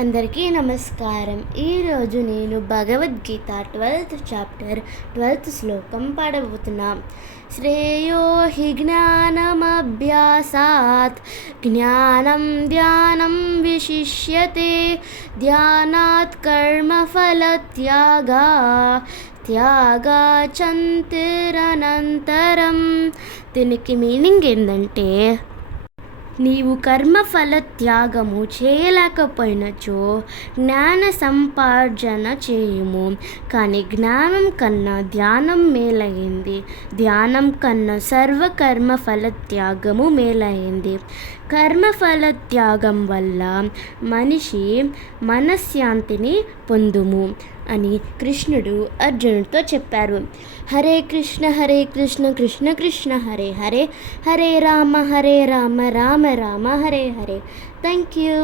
అందరికీ నమస్కారం. ఈరోజు నేను భగవద్గీత ట్వెల్త్ చాప్టర్ ట్వెల్త్ శ్లోకం పాడబోతున్నా. శ్రేయో హి జ్ఞానమభ్యాసాత్ జ్ఞానం ధ్యానం విశిష్యతే ధ్యానాత్ కర్మఫలత్యాగా త్యాగా చంతిరనంతరం. దీనికి మీనింగ్ ఏంటంటే నీవు కర్మఫల త్యాగము చేయలేకపోయినచో జ్ఞాన సంపార్జన చేయుము. కానీ జ్ఞానం కన్నా ధ్యానం మేలైంది. ధ్యానం కన్నా సర్వ కర్మఫల త్యాగము మేలైంది. కర్మఫల త్యాగం వల్ల మనిషి మనశ్శాంతిని పొందుము అని కృష్ణుడు అర్జునుడితో చెప్పారు. Hare Krishna Hare Krishna Krishna Krishna Hare Hare. Hare Rama Hare Rama Rama Rama Hare Hare thank you